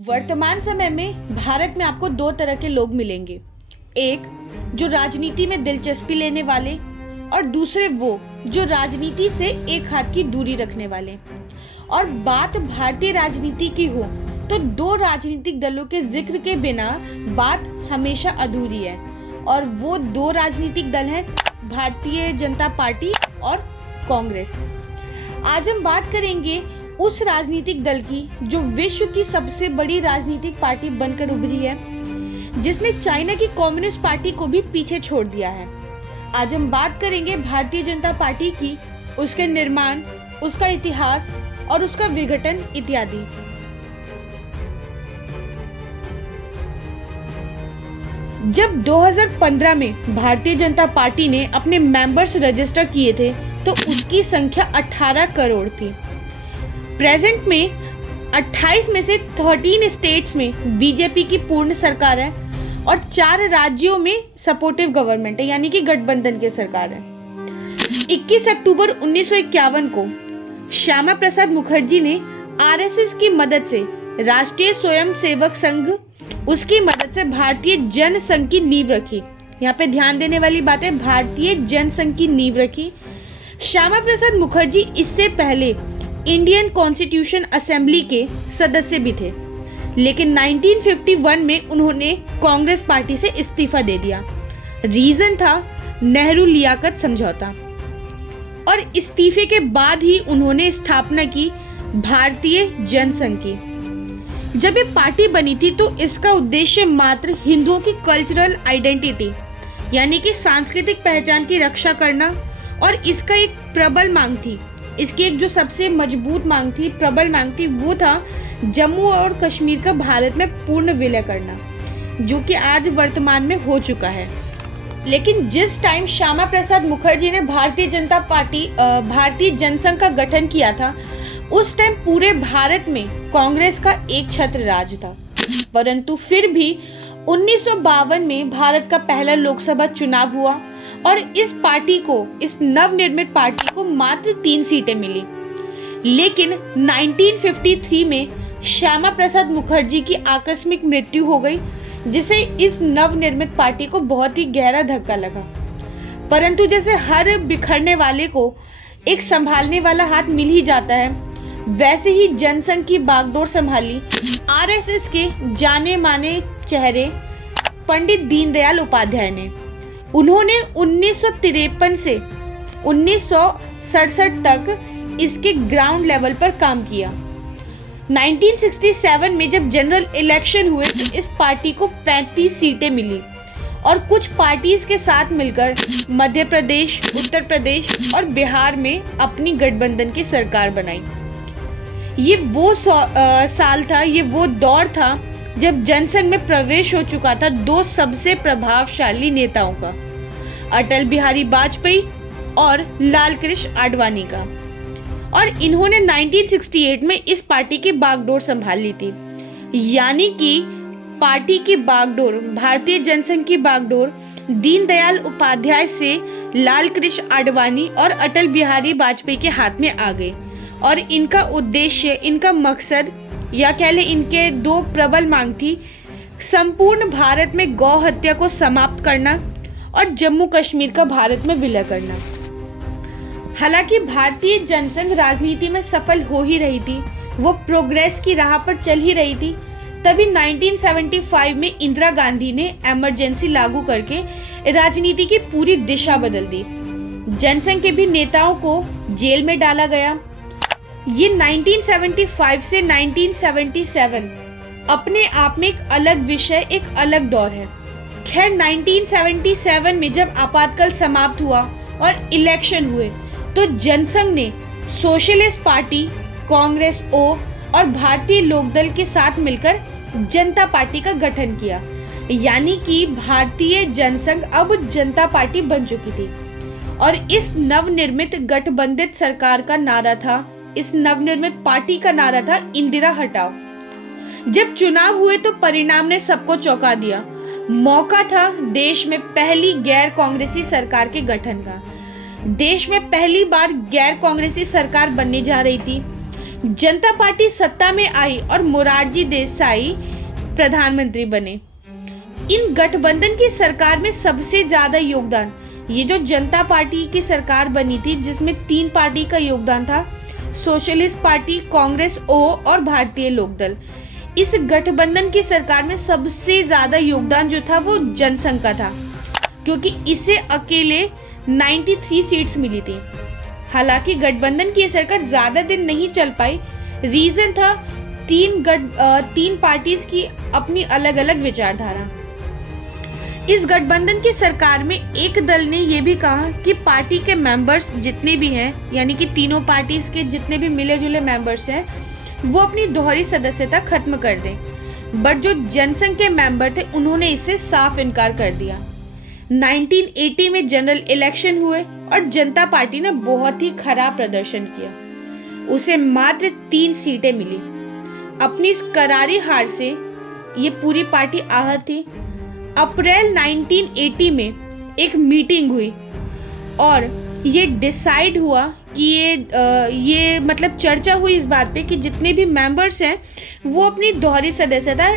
वर्तमान समय में भारत में आपको दो तरह के लोग मिलेंगे। एक जो राजनीति में दिलचस्पी लेने वाले और दूसरे वो जो राजनीति से एक हाथ की दूरी रखने वाले। और बात भारतीय राजनीति की हो तो दो राजनीतिक दलों के जिक्र के बिना बात हमेशा अधूरी है, और वो दो राजनीतिक दल हैं भारतीय जनता पार्टी और कांग्रेस। आज हम बात करेंगे उस राजनीतिक दल की जो विश्व की सबसे बड़ी राजनीतिक पार्टी बनकर उभरी है, जिसने चाइना की कम्युनिस्ट पार्टी को भी पीछे छोड़ दिया है। आज हम बात करेंगे भारतीय जनता पार्टी की, उसके निर्माण, उसका इतिहास और उसका विघटन इत्यादि। जब 2015 में भारतीय जनता पार्टी ने अपने मेंबर्स रजिस्टर किए थे तो उसकी संख्या 18 करोड़ थी। प्रेजेंट में 28 में से 13 स्टेट्स में बीजेपी की पूर्ण सरकार है और 4 राज्यों में सपोर्टिव गवर्नमेंट है, यानी कि गठबंधन की सरकार है। 21 अक्टूबर 1951 को श्यामा प्रसाद मुखर्जी ने आरएसएस की मदद से राष्ट्रीय स्वयंसेवक संघ, उसकी मदद से भारतीय जनसंघ की नींव रखी। यहाँ पे ध्यान देने वाली बात है, भारतीय जनसंघ की नींव रखी। श्यामा प्रसाद मुखर्जी इससे पहले इंडियन कॉन्स्टिट्यूशन असेंबली के सदस्य भी थे, लेकिन 1951 में उन्होंने कांग्रेस पार्टी से इस्तीफा दे दिया। रीजन था नेहरू लियाकत समझौता, और इस्तीफे के बाद ही उन्होंने स्थापना की भारतीय जनसंघ की। जब ये पार्टी बनी थी तो इसका उद्देश्य मात्र हिंदुओं की कल्चरल आइडेंटिटी यानी कि सांस्कृतिक पहचान की रक्षा करना, और इसका एक प्रबल मांग थी, इसकी एक जो सबसे मजबूत मांग थी, प्रबल मांग थी, वो था जम्मू और कश्मीर का भारत में पूर्ण विलय करना, जो कि आज वर्तमान में हो चुका है। लेकिन जिस टाइम श्यामा प्रसाद मुखर्जी ने भारतीय जनसंघ का गठन किया था, उस टाइम पूरे भारत में कांग्रेस का एक छत्र राज था। परंतु फिर भी 1952 में भारत का पहला लोकसभा चुनाव हुआ और इस नवनिर्मित पार्टी को मात्र 3 सीटें मिली। लेकिन 1953 में श्यामा प्रसाद मुखर्जी की आकस्मिक मृत्यु हो गई, जिसे इस नवनिर्मित पार्टी को बहुत ही गहरा धक्का लगा। परंतु जैसे हर बिखरने वाले को एक संभालने वाला हाथ मिल ही जाता है, वैसे ही जनसंघ की बागडोर संभाली आरएसएस के जाने माने चेहरे पंडित दीनदयाल उपाध्याय ने। उन्होंने 1953 से 1967 तक इसके ग्राउंड लेवल पर काम किया। 1967 में जब जनरल इलेक्शन हुए तो इस पार्टी को 35 सीटें मिली और कुछ पार्टीज के साथ मिलकर मध्य प्रदेश, उत्तर प्रदेश और बिहार में अपनी गठबंधन की सरकार बनाई। ये वो साल था, ये वो दौर था जब जनसंघ में प्रवेश हो चुका था 2 सबसे प्रभावशाली नेताओं का, अटल बिहारी वाजपेयी और लाल कृष्ण आडवाणी का। और इन्होंने 1968 में इस पार्टी की बागडोर संभाल ली थी, यानी कि पार्टी की बागडोर, भारतीय जनसंघ की बागडोर दीनदयाल उपाध्याय से लाल कृष्ण आडवाणी और अटल बिहारी वाजपेयी के हाथ में आ गई। और इनका उद्देश्य, इनका मकसद, या कह ले इनके 2 प्रबल मांग थी, संपूर्ण भारत में गौ हत्या को समाप्त करना और जम्मू कश्मीर का भारत में विलय करना। हालांकि भारतीय जनसंघ राजनीति में सफल हो ही रही थी, वो प्रोग्रेस की राह पर चल ही रही थी, तभी 1975 में इंदिरा गांधी ने इमरजेंसी लागू करके राजनीति की पूरी दिशा बदल दी। जनसंघ के भी नेताओं को जेल में डाला गया। ये 1975 से 1977 अपने आप में एक अलग विषय, एक अलग दौर है। खैर 1977 में जब आपातकाल समाप्त हुआ और इलेक्शन हुए तो जनसंघ ने सोशलिस्ट पार्टी, कांग्रेस ओ और भारतीय लोकदल के साथ मिलकर जनता पार्टी का गठन किया, यानी कि भारतीय जनसंघ अब जनता पार्टी बन चुकी थी। और इस नवनिर्मित गठबंधित सरकार का नारा था, इस नवनिर्मित पार्टी का नारा था, इंदिरा हटाओ। जब चुनाव हुए तो परिणाम ने सबको चौंका दिया। मौका था देश में पहली गैर कांग्रेसी सरकार के गठन का। देश में पहली बार गैर कांग्रेसी सरकार बनने जा रही थी। जनता पार्टी सत्ता में आई और मोरारजी देसाई प्रधानमंत्री बने। इन गठबंधन की सरकार में सबसे ज्यादा योगदान, ये जो जनता पार्टी की सरकार बनी थी जिसमें 3 पार्टी का योगदान था, सोशलिस्ट पार्टी, कांग्रेस ओ और भारतीय लोकदल। इस गठबंधन की सरकार में सबसे ज्यादा योगदान जो था वो जनसंघ का था, क्योंकि इसे अकेले 93 सीट्स मिली थी। हालांकि गठबंधन की सरकार ज्यादा दिन नहीं चल पाई। रीजन था 3 पार्टीज की अपनी अलग अलग विचारधारा। इस गठबंधन की सरकार में एक दल ने यह भी कहा कि पार्टी के मेंबर्स जितने भी हैं, यानी कि तीनों पार्टीज के जितने भी मिले जुले मेंबर्स हैं, वो अपनी दोहरी सदस्यता खत्म कर दें। बट जो जनसंघ के मेंबर थे उन्होंने इससे साफ इनकार कर दिया। 1980 में जनरल इलेक्शन हुए और जनता पार्टी ने बहुत ही खराब प्रदर्शन किया। उसे मात्र 3 सीटें मिली। अपनी इस करारी हार से ये पूरी पार्टी आहत थी। अप्रैल 1980 में एक मीटिंग हुई और ये डिसाइड हुआ कि ये मतलब चर्चा हुई इस बात पे कि जितने भी मेंबर्स हैं वो अपनी दोहरी सदस्यता,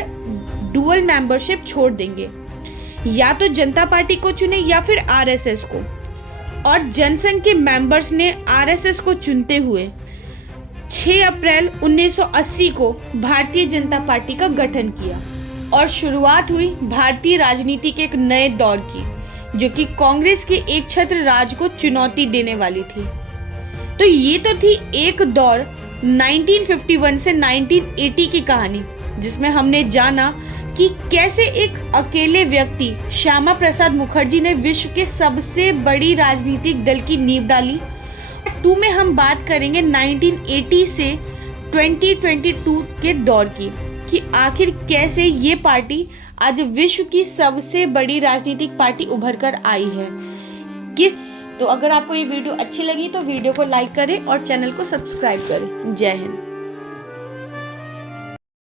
डुअल मेंबरशिप छोड़ देंगे, या तो जनता पार्टी को चुने या फिर आरएसएस को। और जनसंघ के मेंबर्स ने आरएसएस को चुनते हुए 6 अप्रैल 1980 को भारतीय जनता पार्टी का गठन किया और शुरुआत हुई भारतीय राजनीति के एक नए दौर की, जो कि कांग्रेस के एक छत्र राज को चुनौती देने वाली थी। तो ये तो थी एक दौर 1951 से 1980 की कहानी, जिसमें हमने जाना कि कैसे एक अकेले व्यक्ति श्यामा प्रसाद मुखर्जी ने विश्व के सबसे बड़ी राजनीतिक दल की नींव डाली। 2 में हम बात करेंगे 1980 से 2022 के दौर की, कि आखिर कैसे ये पार्टी आज विश्व की सबसे बड़ी राजनीतिक पार्टी उभर कर आई है। तो अगर आपको ये वीडियो अच्छी लगी तो वीडियो को लाइक करें और चैनल को सब्सक्राइब करें। जय हिंद।